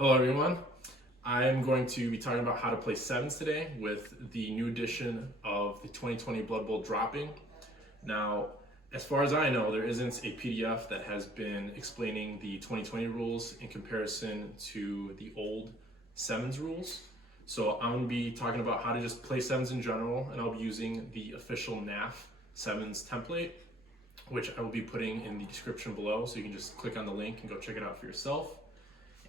Hello everyone. I'm going to be talking about how to play sevens today with the new edition of the 2020 Blood Bowl dropping. Now, as far as I know, there isn't a PDF that has been explaining the 2020 rules in comparison to the old sevens rules. So I'm going to be talking about how to just play sevens in general, and I'll be using the official NAF sevens template, which I will be putting in the description below, so you can just click on the link and go check it out for yourself.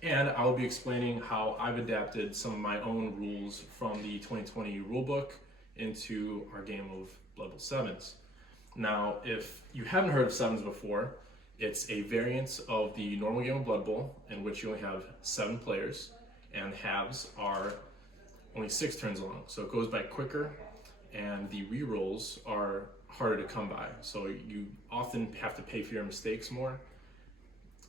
And I will be explaining how I've adapted some of my own rules from the 2020 rulebook into our game of Blood Bowl Sevens. Now, if you haven't heard of sevens before, it's a variant of the normal game of Blood Bowl in which you only have 7 players, and halves are only 6 turns long. So it goes by quicker, and the rerolls are harder to come by. So you often have to pay for your mistakes more.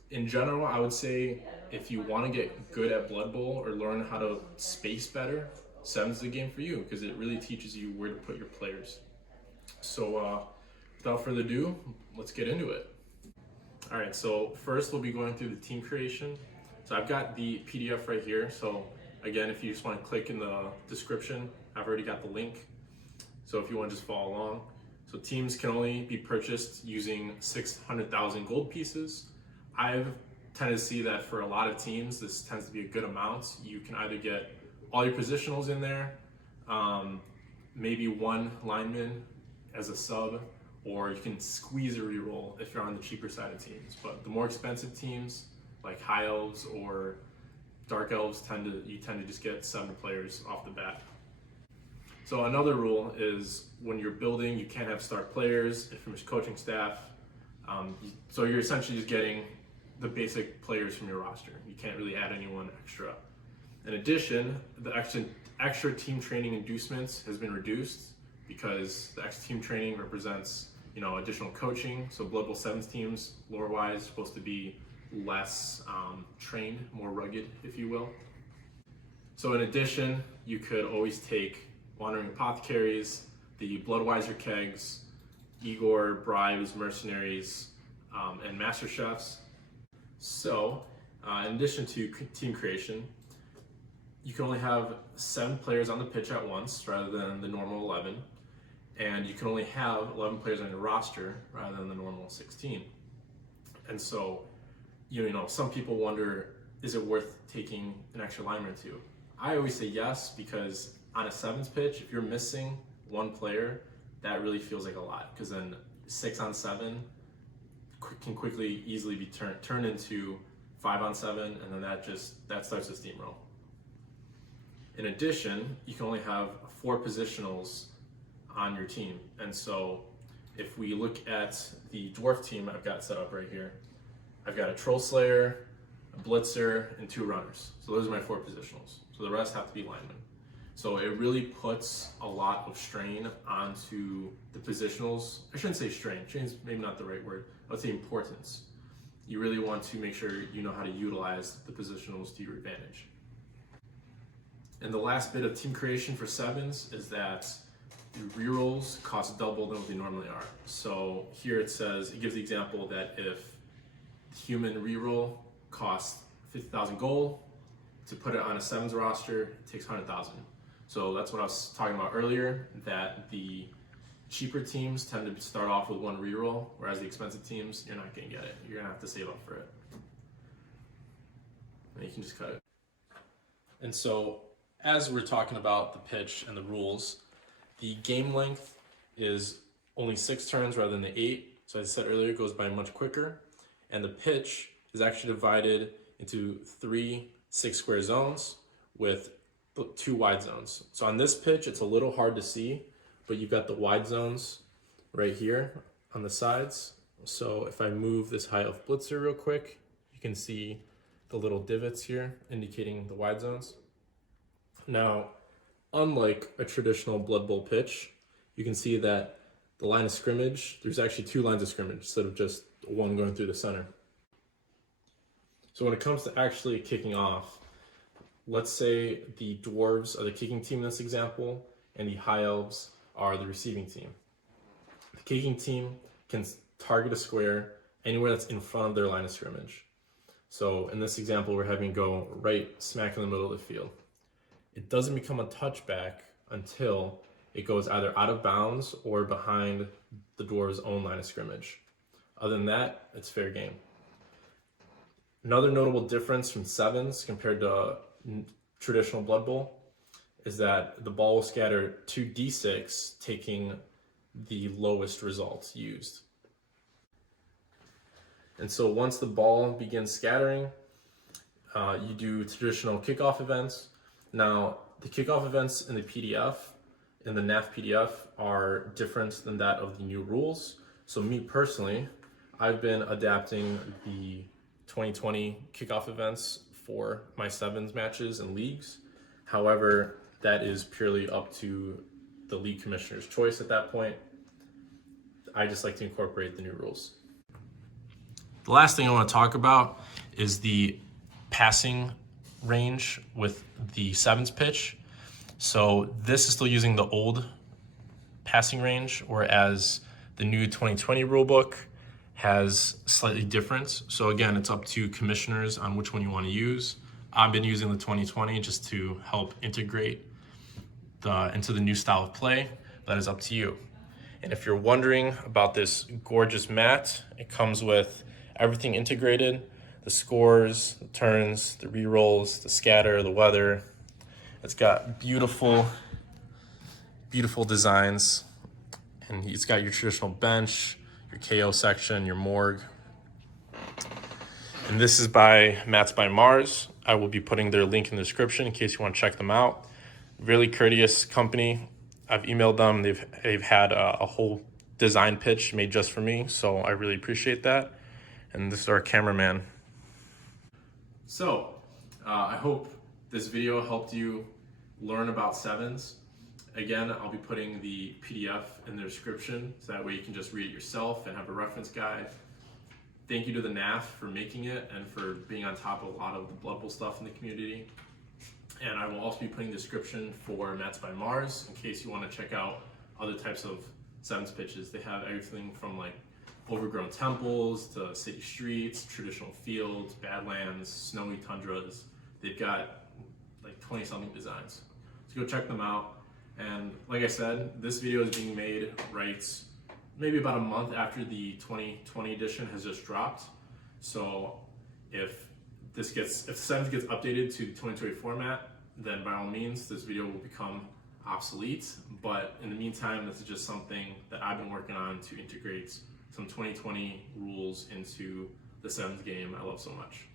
In general, I would say if you want to get good at Blood Bowl or learn how to space better, sevens is the game for you because it really teaches you where to put your players. So without further ado, let's get into it. All right, so first we'll be going through the team creation. So I've got the PDF right here. So again, if you just want to click in the description, I've already got the link. So if you want to just follow along. So teams can only be purchased using 600,000 gold pieces. I've tended to see that for a lot of teams, this tends to be a good amount. You can either get all your positionals in there, maybe one lineman as a sub, or you can squeeze a reroll if you're on the cheaper side of teams. But the more expensive teams, like high elves or dark elves, you tend to just get 7 players off the bat. So another rule is when you're building, you can't have start players if you're coaching staff. So you're essentially just getting the basic players from your roster. You can't really add anyone extra. In addition, the extra team training inducements has been reduced because the extra team training represents, additional coaching. So Blood Bowl Sevens teams, lore-wise, supposed to be less trained, more rugged, if you will. So in addition, you could always take Wandering Apothecaries, the Bloodweiser Kegs, Igor, Bribes, Mercenaries, and Master Chefs. So, in addition to team creation, you can only have 7 players on the pitch at once rather than the normal 11, and you can only have 11 players on your roster rather than the normal 16. And so, some people wonder, is it worth taking an extra lineman or 2? I always say yes, because on a sevens pitch, if you're missing one player, that really feels like a lot, because then 6 on 7 can easily be turned into 5 on 7, and then that starts to steamroll. In addition, you can only have 4 positionals on your team, and so if we look at the dwarf team I've got set up right here, I've got a Troll Slayer, a Blitzer, and 2 runners. So those are my 4 positionals. So the rest have to be linemen. So it really puts a lot of strain onto the positionals. I shouldn't say strain. Strain's maybe not the right word. I would say importance. You really want to make sure you know how to utilize the positionals to your advantage. And the last bit of team creation for sevens is that the rerolls cost double than what they normally are. So here it gives the example that if human reroll costs 50,000 gold, to put it on a sevens roster, it takes 100,000. So that's what I was talking about earlier, that the cheaper teams tend to start off with 1 reroll, whereas the expensive teams, you're not going to get it. You're going to have to save up for it. And you can just cut it. And so, as we're talking about the pitch and the rules, the game length is only 6 turns rather than the 8. So as I said earlier, it goes by much quicker. And the pitch is actually divided into 3 6-square zones with 2 wide zones. So on this pitch, it's a little hard to see, but you've got the wide zones right here on the sides. So if I move this High Elf Blitzer real quick, you can see the little divots here indicating the wide zones. Now, unlike a traditional Blood Bowl pitch, you can see that the line of scrimmage, there's actually 2 lines of scrimmage instead of just one going through the center. So when it comes to actually kicking off, let's say the dwarves are the kicking team in this example, and the high elves are the receiving team. The kicking team can target a square anywhere that's in front of their line of scrimmage. So in this example, we're having it go right smack in the middle of the field. It doesn't become a touchback until it goes either out of bounds or behind the Dwarves' own line of scrimmage. Other than that, it's fair game. Another notable difference from sevens compared to traditional Blood Bowl is that the ball will scatter to D6, taking the lowest results used. And so once the ball begins scattering, you do traditional kickoff events. Now, the kickoff events in the PDF, in the NAF PDF, are different than that of the new rules. So me personally, I've been adapting the 2020 kickoff events for my sevens matches and leagues. However, that is purely up to the league commissioner's choice at that point. I just like to incorporate the new rules. The last thing I want to talk about is the passing range with the sevens pitch. So this is still using the old passing range, whereas the new 2020 rulebook has slightly different. So again, it's up to commissioners on which one you want to use. I've been using the 2020 just to help integrate into the new style of play. That is up to you. And if you're wondering about this gorgeous mat, it comes with everything integrated: the scores, the turns, the re-rolls, the scatter, the weather. It's got beautiful, beautiful designs. And it's got your traditional bench, your KO section, your morgue. And this is by Mats by Mars. I will be putting their link in the description in case you want to check them out. Really courteous company. I've emailed them. They've had a whole design pitch made just for me, so I really appreciate that. And this is our cameraman. So, I hope this video helped you learn about sevens. Again, I'll be putting the PDF in the description, so that way you can just read it yourself and have a reference guide. Thank you to the NAF for making it and for being on top of a lot of the Blood Bowl stuff in the community. And I will also be putting the description for Mats by Mars in case you want to check out other types of sevens pitches. They have everything from like overgrown temples to city streets, traditional fields, badlands, snowy tundras. They've got like 20 something designs. So go check them out. And like I said, this video is being made right maybe about a month after the 2020 edition has just dropped. So if sevens gets updated to the 2020 format, then by all means, this video will become obsolete. But in the meantime, this is just something that I've been working on to integrate some 2020 rules into the sevens game I love so much.